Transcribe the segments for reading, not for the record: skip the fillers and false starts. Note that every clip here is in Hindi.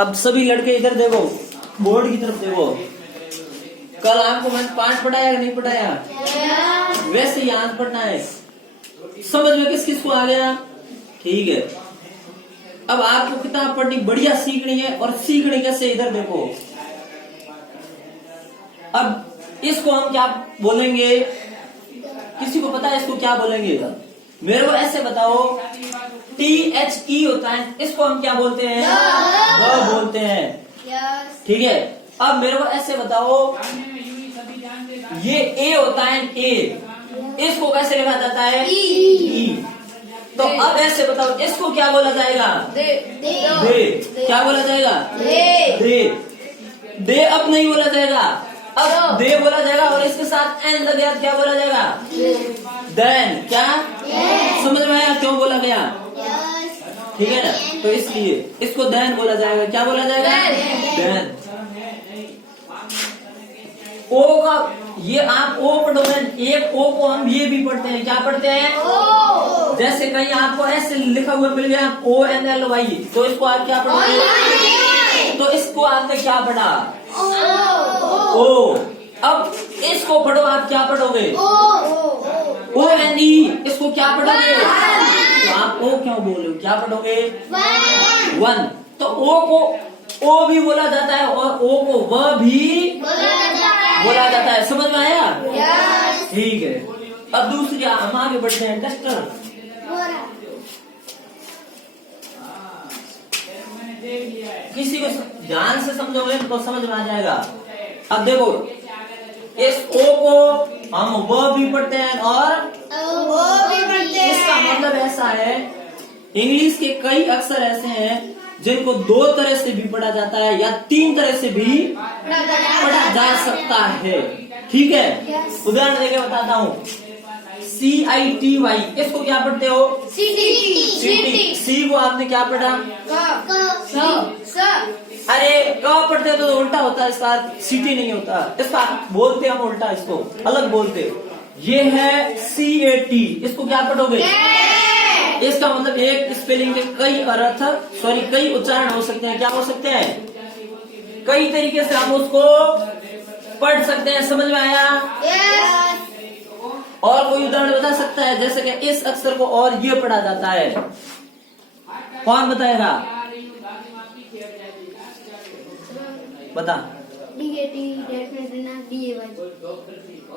अब सभी लड़के इधर देखो, बोर्ड की तरफ देखो। कल आपको मैंने 5 पढ़ाया कि नहीं पढ़ाया? वैसे ही आज पढ़ना है। समझ में किस किस को आ गया? ठीक है। अब आपको किताब पढ़नी बढ़िया सीखनी है, और सीखने कैसे इधर देखो। अब इसको हम क्या बोलेंगे? किसी को पता है इसको क्या बोलेंगे? मेरे को ऐसे बताओ। THE होता है, इसको हम क्या बोलते हैं? द बोलते हैं। ठीक है। अब मेरे को ऐसे बताओ, ये ए होता है, ए, इसको कैसे लिखा जाता है? ई। तो अब ऐसे बताओ, इसको क्या बोला जाएगा? दे। क्या बोला जाएगा? दे। दे अब नहीं बोला जाएगा, अब दे बोला जाएगा, और इसके साथ एन लग गया, क्या बोला जाएगा? देन। क्या समझ में आया क्यों बोला गया? ठीक है ना? तो इसलिए इसको देन बोला जाएगा। क्या बोला जाएगा? देन। ओ का ये आप ओ पढ़ोगे, एक ओ को हम ये भी पढ़ते हैं। क्या पढ़ते हैं? ओ। जैसे कहीं आपको ऐसे लिखा हुआ मिल गया ONLY, तो इसको आप क्या पढ़ोगे? तो इसको आपने क्या पढ़ा? ओ। अब इसको पढ़ो, आप क्या पढ़ोगे? ONE। इसको क्या पढ़ोगे? तो आप ओ क्यों बोल रहे हो? क्या पढ़ोगे? वन। तो ओ को ओ भी बोला जाता है, और ओ को व भी बोला जाता है। समझ में आया? ठीक है। अब दूसरी हम आगे बढ़ते हैं। डस्टर। किसी को ध्यान से समझोगे तो समझ में आ जाएगा। अब देखो, इस ओ को हम वो भी पढ़ते हैं और वो भी पढ़ते हैं। इसका मतलब ऐसा है, इंग्लिश के कई अक्षर ऐसे हैं जिनको 2 तरह से भी पढ़ा जाता है, या 3 तरह से भी पढ़ा जा सकता है। ठीक है। उदाहरण देके बताता हूँ। CITY, इसको क्या पढ़ते हो? सीटी। सी को आपने क्या पढ़ा? अरे क पढ़ते तो उल्टा होता है, इसका सिटी नहीं होता। इसका बोलते हम उल्टा, इसको अलग बोलते। ये है CAT, इसको क्या पढ़ोगे? इसका मतलब एक स्पेलिंग के कई अर्थ, कई उच्चारण हो सकते हैं। क्या हो सकते हैं? कई तरीके से हम उसको पढ़ सकते हैं। समझ में आया? और कोई उदाहरण बता सकता है? जैसे कि इस अक्षर को और ये पढ़ा जाता है, कौन बताएगा? बता।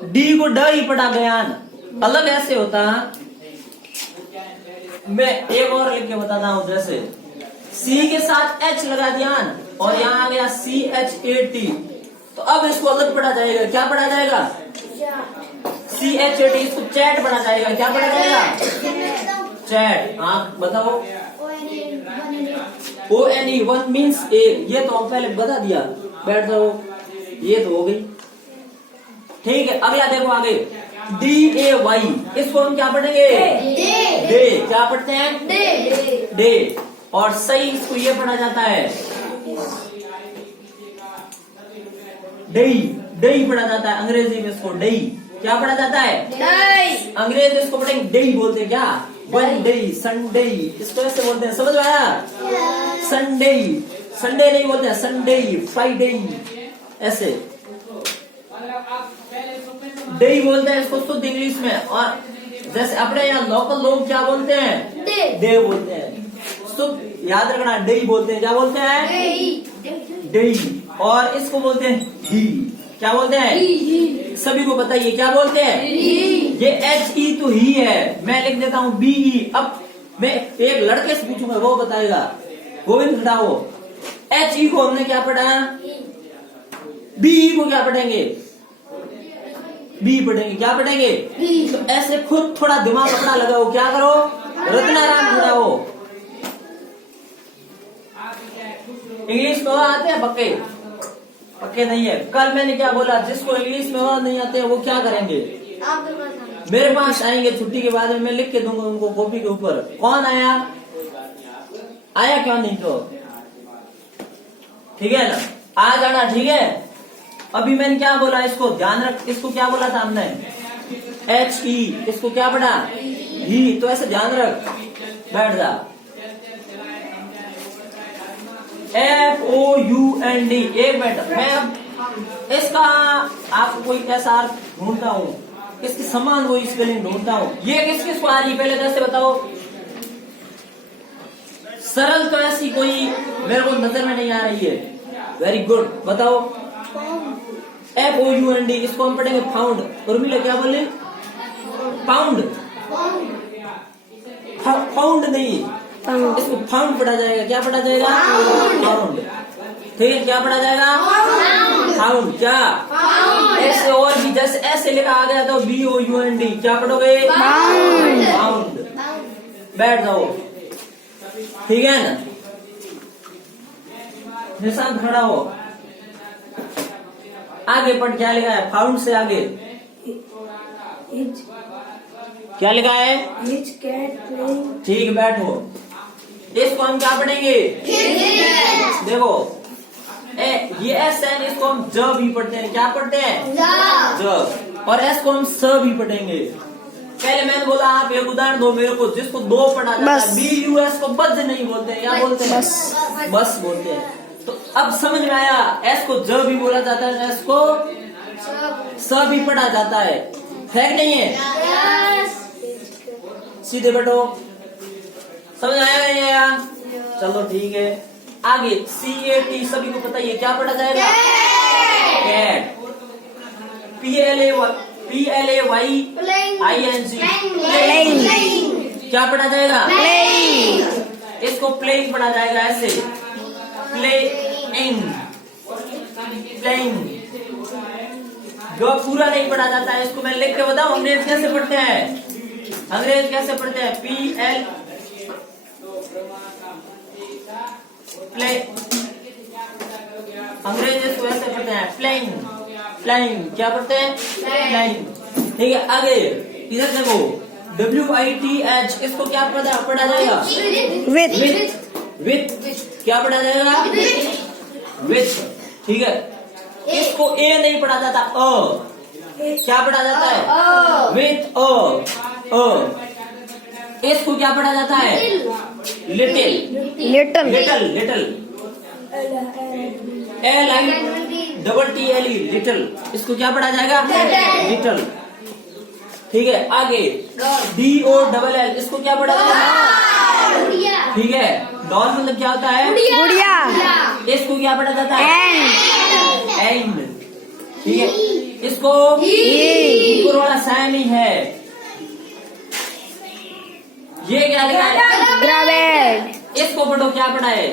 डी को ड ही पढ़ा गया, अलग ऐसे होता। मैं एक और लिख के बताता हूँ। जैसे सी के साथ H लगा दिया और यहाँ आ गया CHAT, तो अब इसको अलग पढ़ा जाएगा। क्या पढ़ा जाएगा? CHAT। इसको चैट पढ़ा जाएगा। क्या पढ़ा जाएगा? चैट। हाँ बताओ। ONE, 1 मीन्स ए। ये तो हम पहले बता दिया। बैठ जाओ, ये तो हो गई। ठीक है। अगला देखो आगे, DAY, इसको हम क्या पढ़ेंगे? डे। क्या पढ़ते हैं? डे। और सही इसको ये पढ़ा जाता है, डेई। डेई पढ़ा जाता है अंग्रेजी में, इसको डेई। क्या पढ़ा जाता है? अंग्रेज इसको पढ़ेंगे डेई बोलते हैं। क्या? वन डे, संडे, इसको ऐसे बोलते हैं। समझ में आया? संडे। संडे नहीं बोलते हैं, संडे, फ्राइडे, ऐसे डे बोलते हैं इसको शुद्ध इंग्लिश में। और जैसे अपने यहाँ लोकल लोग क्या बोलते हैं? डे बोलते हैं। शुद्ध याद रखना, डे बोलते हैं। क्या बोलते हैं? डे। और इसको बोलते हैं ही। क्या बोलते हैं? सभी को बताइए क्या बोलते हैं? ये HE तो ही है, मैं लिख देता हूँ BE। अब मैं एक लड़के से पूछूंगा, वो बताएगा। गोविंद खड़ा हो। HE को हमने क्या पढ़ा? BE को क्या पढ़ेंगे? बी पढ़ेंगे। क्या पढ़ेंगे? तो ऐसे खुद थोड़ा दिमाग अपना लगाओ। क्या करो? रत्नाराम खड़ा हो। इंग्लिश में आते हैं पक्के? पक्के नहीं है। कल मैंने क्या बोला? जिसको इंग्लिश में वर्ड नहीं आते हैं वो क्या करेंगे? मेरे पास आएंगे छुट्टी के बाद में, मैं लिख के दूंगा उनको कॉपी के ऊपर। कौन आया? आया क्यों नहीं? तो ठीक है ना, आ जाना। ठीक है। अभी मैंने क्या बोला? इसको ध्यान रख। इसको क्या बोला था हमने? HE। इसको क्या पढ़ा? ही। तो ऐसे ध्यान रख, बैठ जा। FOUND। एक मिनट, मैं अब इसका आपको कोई ऐसा अर्थ ढूंढता हूँ, इसके समान कोई स्पेलिंग ढूंढता हूँ। ये किस किस को आ रही है पहले कैसे बताओ। सरल तो ऐसी कोई मेरे को नजर में नहीं आ रही है। वेरी गुड, बताओ। FOUND, इसको हम पढ़ेंगे फाउंड। उर्मिला क्या बोले? पाउंड। फाउंड नहीं, इसको फाउंड पढ़ा जाएगा। क्या पढ़ा जाएगा? फाउंड। ठीक है, क्या पढ़ा जाएगा? फाउंड। क्या ऐसे और भी जैसे ऐसे लिखा आ गया तो BOUND, क्या पढ़ोगे? फाउंड। बैठ जाओ, ठीक है ना। निशान खड़ा हो, आगे पढ़। क्या लिखा है फाउंड से आगे? क्या लिखा है? ठीक, बैठो। इसको हम क्या पढ़ेंगे? देखो ये एस है, इसको हम ज भी पढ़ते हैं। क्या पढ़ते हैं? ज। और एस को हम स भी पढ़ेंगे। पहले मैंने बोला आप एक उदाहरण दो मेरे को जिसको दो पढ़ा जाता है। BUS को बज नहीं बोलते हैं, क्या बोलते हैं? बस बोलते हैं। तो अब समझ में आया, एस को ज भी बोला जाता है, एस को स भी पढ़ा जाता है। फैक्ट नहीं है? सीधे बैठो, समझ आया नहीं आया? चलो ठीक है। आगे CAT सभी को पता है, क्या पढ़ा जाएगा? कैट। PLAYING, क्या पढ़ा जाएगा? इसको प्लेइंग पढ़ा जाएगा। ऐसे प्लेइंग, प्लेइंग। जो पूरा नहीं पढ़ा जाता है, इसको मैं लिख के बताऊं अंग्रेज कैसे पढ़ते हैं? अंग्रेज कैसे पढ़ते हैं? प्ले, अंग्रेज इसको ऐसे पढ़ते हैं प्लेइंग, प्लेइंग। क्या पढ़ते हैं? प्लेइंग। ठीक है, आगे इधर देखो WITH, इसको क्या पढ़ा जाएगा? विथ। क्या पढ़ा जाएगा? विथ। ठीक है, इसको ए नहीं पढ़ा जाता, क्या पढ़ा जाता है? With a. इसको क्या पढ़ा जाता है? लिटिल। LITTLE, little. इसको क्या पढ़ा जाएगा? लिटिल। ठीक है, आगे DOLL, इसको क्या पढ़ा जाएगा? ठीक है, डॉल मतलब क्या होता है? गुड़िया। इसको क्या पढ़ा जाता है? एंड। ठीक है, इसको ऊपर वाला साइन ही है। ये क्या लिखा है? ग्रेब। इसको पढ़ो, क्या पढ़ा है?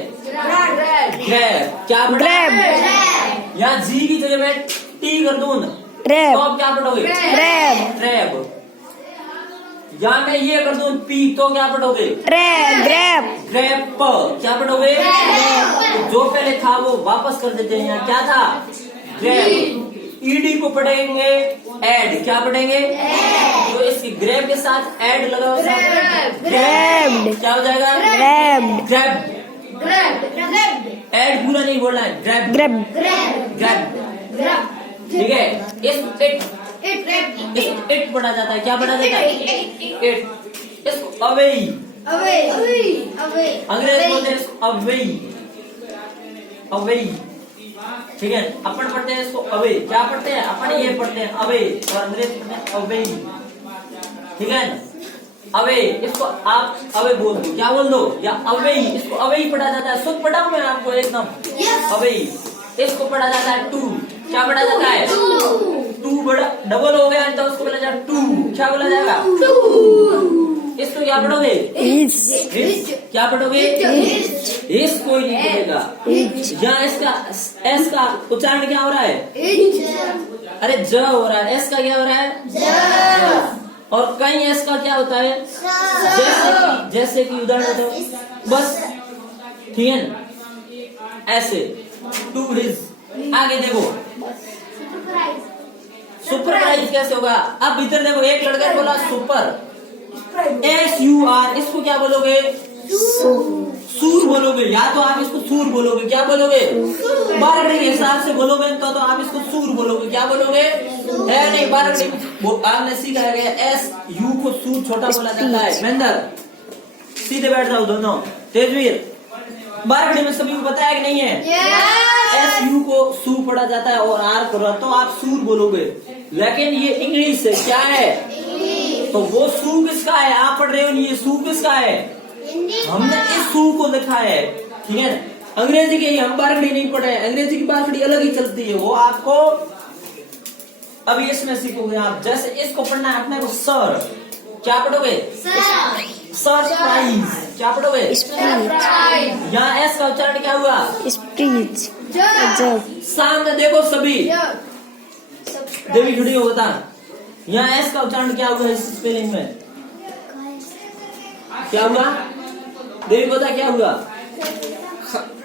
ग्रेब। क्या पढ़ा है? यहाँ जी की जगह में टी कर दूं तो आप क्या पढ़ोगे? ट्रैब। यहाँ मैं ये कर दूं पी तो क्या पढ़ोगे? ग्रेप। क्या पढ़ोगे? जो पहले था वो वापस कर देते हैं। यहाँ क्या था? ग्रेप। ED को पढ़ेंगे एड। क्या पढ़ेंगे? तो इसकी ग्रेब के साथ एड लगा हुआ ग्रेब, क्या हो जाएगा? ग्रेब। एड पूरा नहीं बोलना है, ग्रेब। ठीक है, इट पढ़ा जाता है। क्या पढ़ा जाता है? इट। इसको अवे, अंग्रेज बोलते हैं इसको अवे। ठीक है, अपन पढ़ते हैं इसको अवे। क्या पढ़ते हैं अपन? ये पढ़ते हैं अवे, और अंग्रेज पढ़ते हैं अवे। ठीक है, अवे। इसको आप अवे बोल दो, क्या बोल दो? या अवे। इसको अवे ही पढ़ा जाता है। शुद्ध पढ़ा मैं आपको एकदम अवे। इसको पढ़ा जाता है टू। क्या पढ़ा जाता है? टू बड़ा डबल हो गया तो उसको बोला जाता है टू। क्या बोला जाएगा? इसको क्या पढ़ोगे? क्या पढ़ोगे? इस कोई नहीं पढ़ेगा। यहाँ इसका एस का उच्चारण क्या हो रहा है? अरे ज हो रहा है। एस का क्या हो रहा है? और कहीं एस का क्या होता है? जैसे कि उदाहरण दो बस। ठीक है ना, ऐसे टू हिज। आगे देखो सुपरवाइज कैसे होगा? अब इधर देखो, एक लड़का ने बोला सुपर, SUR। इसको क्या बोलोगे? सूर बोलोगे। या तो आप इसको सूर बोलोगे। क्या बोलोगे? बारहवीं के हिसाब से बोलोगे तो आप इसको सूर बोलोगे। क्या बोलोगे? है नहीं, बारहवीं आपने सीखा है SU को सूर छोटा बोला जाता है। महेंद्र सीधे बैठ जाओ दोनों। तेजवीर बारहवीं में सभी को पता है कि नहीं है? एस यू को सू पढ़ा जाता है और आर को र, तो आप सूर बोलोगे। लेकिन ये इंग्लिश है, क्या है? तो वो सू किसका है? आप पढ़ रहे हो, ये सू किसका है? हमने इस सू को लिखा है, ठीक है। अंग्रेजी की हम बारखड़ी नहीं पढ़े, अंग्रेजी की बारखड़ी अलग ही चलती है, वो आपको अभी इसमें सीखोगे आप। जैसे इसको पढ़ना है अपने को सर, क्या पढ़ोगे? सरप्राइज। क्या पढ़ोगे? यहाँ एस का उच्चारण क्या हुआ? सामने देखो सभी, देवी जुड़ी हो बता, यहाँ एस का उच्चारण क्या हुआ इस स्पेलिंग में? क्या हुआ? देवी बता क्या हुआ?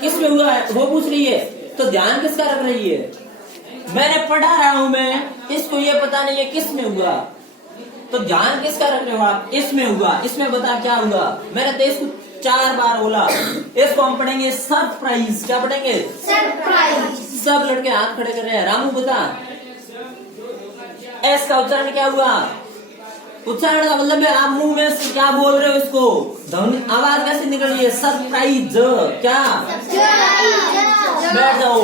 किस में हुआ है वो पूछ रही है, तो ध्यान किसका रख रही है? मैंने पढ़ा रहा हूं मैं, इसको ये पता नहीं है किस में हुआ, तो ध्यान किसका रख रहे हो आप? इसमें हुआ। इसमें बता क्या हुआ? मैंने तो इसको 4 बार बोला। इसको हम पढ़ेंगे सरप्राइज। क्या पढ़ेंगे? सरप्राइज। सब लड़के हाथ खड़े कर रहे हैं। रामू बता, एस का उच्चारण क्या हुआ? उच्चारण का मतलब है आप मुंह में से क्या बोल रहे हो, इसको ध्वनि आवाज कैसे निकल रही है? सरप्राइज। क्या? बैठ जाओ।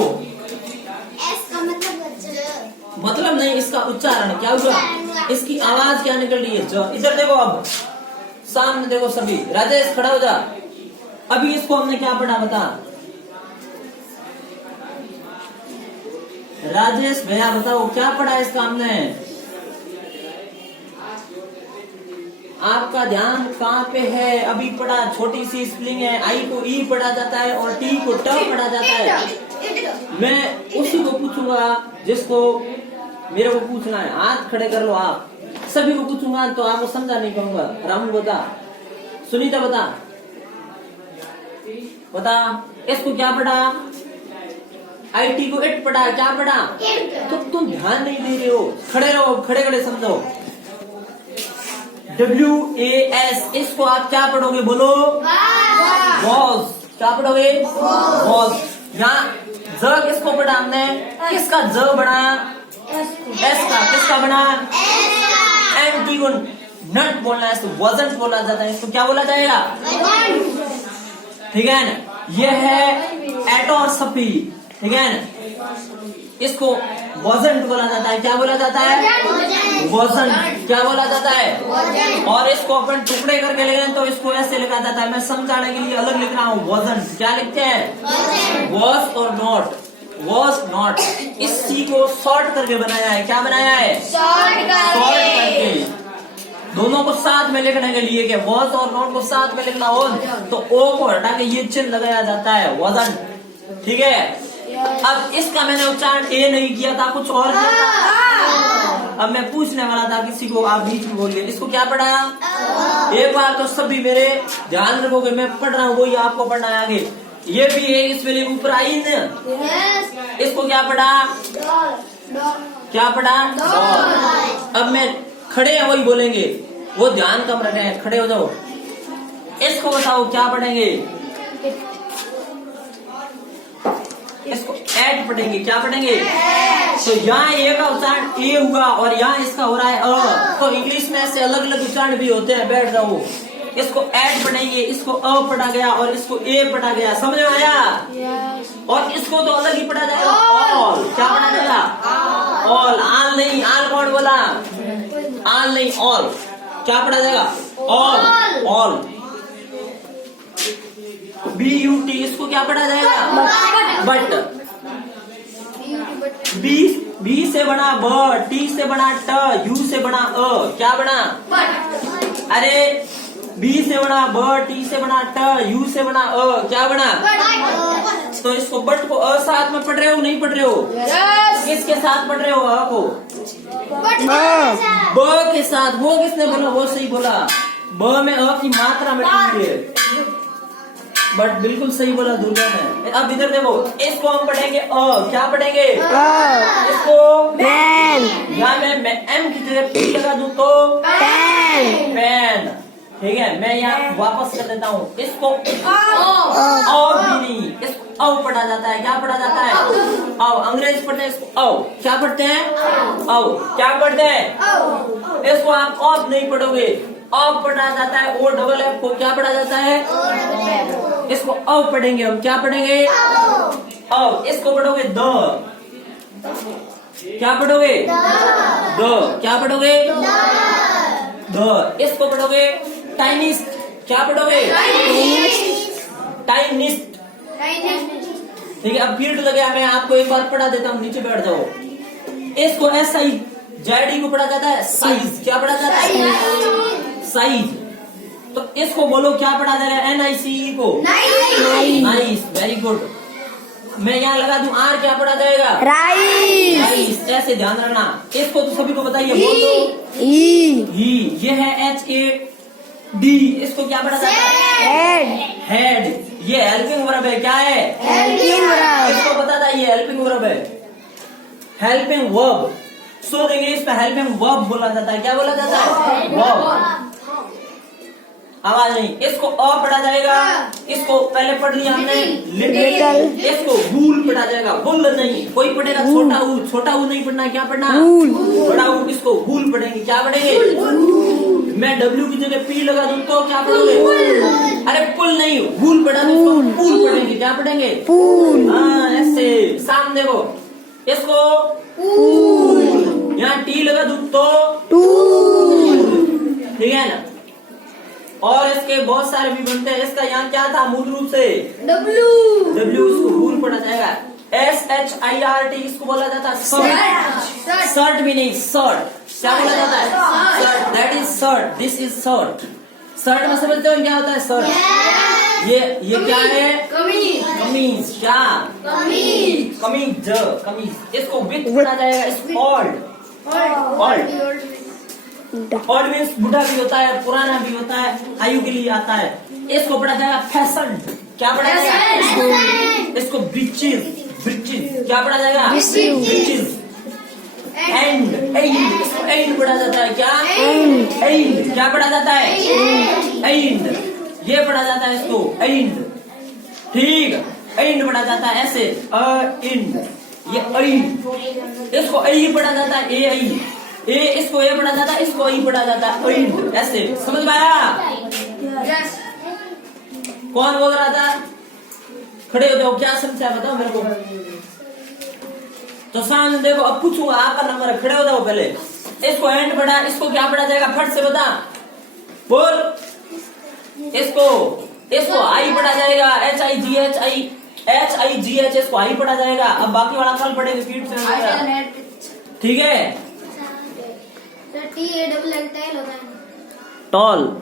मतलब नहीं, इसका उच्चारण क्या हुआ? इसकी आवाज क्या निकल रही है? ज। इधर देखो, अब सामने देखो सभी। राजेश खड़ा हो जा। अभी इसको हमने क्या पढ़ा बता? राजेश भैया बताओ क्या पढ़ा इसका हमने? आपका ध्यान कहाँ पे है? अभी पढ़ा, छोटी सी स्पेलिंग है, आई को ई पढ़ा जाता है और टी को ट पढ़ा जाता है। मैं उसी को पूछूंगा जिसको मेरे को पूछना है। हाथ खड़े कर लो आप। सभी को पूछूंगा तो आपको समझा नहीं पाऊंगा। रामू बता, सुनीता बता, बता इसको क्या पढ़ा? आईटी को इट पढ़ा। क्या पढ़ा? तो तुम ध्यान नहीं दे रहे हो। खड़े रहो, खड़े खड़े समझो। WAS, इसको आप क्या पढ़ोगे? बोलो वॉज। क्या पढ़ोगे? वॉज। यहाँ ज किसको पढ़ा हमने? किसका ज बना? एस का। किसका बना? एंटी को नट बोलना है, इसको वजन बोला जाता है। इसको क्या बोला जाएगा? ठीक है ना? ये है एटोसफी, ठीक है ना? इसको वजन बोला जाता है। क्या बोला जाता है? वजन। क्या बोला जाता है? और इसको अपन टुकड़े करके लिख रहे हैं तो इसको ऐसे लिखा जाता है। मैं समझाने के लिए अलग लिख रहा हूँ। वजन क्या लिखते हैं? वॉज और नॉट। Was not. इस सी को शॉर्ट करके बनाया है। क्या बनाया है? शॉर्ट करके। दोनों को साथ में लिखने के लिए कि वॉज और नॉट को साथ में लिखना हो तो ओ को हटा के ये चिन्ह लगाया जाता है, वजन। ठीक है। अब इसका मैंने उच्चारण ए नहीं किया था, कुछ और किया था। अब मैं पूछने वाला था किसी को, आप बीच में बोलिए। इसको क्या पढ़ा? एक बार तो सभी मेरे ध्यान रखोगे, मैं पढ़ रहा हूँ वही आपको पढ़ना है आगे। ये भी है इसमें ऊपर आई न। इसको क्या पढ़ा? क्या पढ़ा? अब मैं खड़े हैं वही बोलेंगे, वो ध्यान कम रखे हैं। खड़े हो जाओ। इसको बताओ क्या पढ़ेंगे? इसको ऐड पढ़ेंगे। क्या पढ़ेंगे? तो यहाँ ए का उच्चारण ए हुआ और यहाँ इसका हो रहा है अ। तो इंग्लिश में ऐसे अलग अलग उच्चारण भी होते हैं। बैठ जाओ। इसको ऐड पढ़ेंगे, इसको अ पढ़ा गया और इसको ए पढ़ा गया। समझ में आया? और इसको तो अलग ही पढ़ा जाएगा, ऑल। क्या पढ़ा जाएगा? ऑल। आल नहीं, आल कौन बोला? आल नहीं, ऑल। क्या पढ़ा जाएगा? ऑल। ऑल। BUT, इसको क्या पढ़ा जाएगा? बट। बी से बना ब, टी से बना ट, यू से बना अ। क्या बना? अरे बी से बना ब, टी से बना ट, यू से बना अ। क्या बना? तो इसको बट को अ साथ में पढ़ रहे हो नहीं पढ़ रहे हो? किसके साथ पढ़ रहे हो? अ को ब के साथ। वो किसने बोला? वो सही बोला। ब में अ की मात्रा में है, बट बिल्कुल सही बोला दुर्गा ने। अब इधर देखो, इसको हम पढ़ेंगे अ। क्या पढ़ेंगे? इसको यहाँ मैं एम की जगह पी लगा दूं तो पेन। ठीक है, मैं यहाँ वापस कर देता हूँ। इसको और भी नहीं, इसको औ पढ़ा जाता है। क्या पढ़ा जाता है? औ। अंग्रेज पढ़ते हैं इसको औ। क्या पढ़ते हैं? औ। क्या पढ़ते हैं? इसको आप ऑफ नहीं पढ़ोगे, ऑफ पढ़ा जाता है। ओ डबल एफ को क्या पढ़ा जाता है? इसको अव पढ़ेंगे हम। क्या पढ़ेंगे? अव। इसको पढ़ोगे द। क्या पढ़ोगे? द। क्या पढ़ोगे? द। इसको पढ़ोगे टाइनिस्ट। क्या पढ़ोगे? टाइनिस्ट। ठीक है, अब फील्ड लगे। मैं आपको एक बार पढ़ा देता हूँ, नीचे बैठ जाओ। इसको SIZ को पढ़ा जाता है साइज। क्या पढ़ा जाता है? साइज। तो इसको बोलो क्या पढ़ा जाएगा? NICE को नाइस। Very good. मैं यहाँ लगा दूं R। क्या पढ़ा जाएगा? राइस। ऐसे ध्यान रखना। इसको तो सभी को बताइए, बोल दो। ही। ये है HAD। इसको क्या पढ़ा जाता है? हेड। ये हेल्पिंग वर्ब है। क्या है? इसको पता था ये हेल्पिंग वर्ब है। Helping verb. सो इंग्लिश में हेल्पिंग वर्ब बोला जाता है। क्या बोला जाता है? वर्ब। आवाज नहीं। इसको अ पढ़ा जाएगा। इसको पहले पढ़ लिया हमने, लिटिल। इसको वूल पढ़ा जाएगा। वुल नहीं, कोई पढ़ेगा छोटा ऊ। छोटा ऊ नहीं पढ़ना। क्या पढ़ना? बड़ा ऊ। इसको वूल पढ़ेंगे। क्या पढ़ेंगे? मैं W की जगह P लगा दूं तो क्या पढ़ोगे? अरे पुल नहीं, वूल पढ़ा दूं तो पूल पढ़ेंगे। क्या पढ़ेंगे? हाँ, ऐसे। सामने देखो, इसको यहाँ T लगा दूं तो ठीक है ना। और इसके बहुत सारे भी बनते हैं। इसका यहाँ क्या था मूल रूप से? W। इसको वूल पढ़ा जाएगा। SHIRT इसको बोला जाता है शर्ट। शर्ट भी नहीं, शर्ट। क्या बोला जाता है? Shirt. That is shirt. This is shirt. Shirt में समझते हो क्या होता है? शर्ट। ये क्या है? कमीज। क्या? कमीज। कमीज। इसको विथ पढ़ा जाएगा। इसको ओल्ड। ओल्ड मीन्स बूढ़ा भी होता है, पुराना भी होता है, आयु के लिए आता है। इसको पढ़ा जाएगा फैशन। क्या पढ़ा जाएगा? इसको ब्रिचेस। क्या पढ़ा जाएगा? ब्रिचेस। एंड। इसको एंड पढ़ा जाता है। क्या? एंड। क्या पढ़ा जाता है? एंड। ये पढ़ा जाता है इसको एंड। ठीक, एंड पढ़ा जाता है ऐसे एंड। ये एंड। इसको ए पढ़ा जाता है। इसको ए पढ़ा जाता है। इसको ई पढ़ा जाता है एंड। ऐसे समझ में आया? कौन बोल रहा था? खड़े हो जाओ। क्या समझा बताओ मेरे को। तो सामने देखो, अब पूछूंगा, आपका नंबर है। खड़े हो जाओ पहले। इसको एंड पढ़ा। इसको क्या पढ़ा जाएगा? फट से बता, बोल। इसको आई पढ़ा जाएगा। HIGH। इसको आई पढ़ा जाएगा। अब बाकी वाला कल पढ़ेंगे स्पीड से। ठीक है। TALL होता है। टॉल।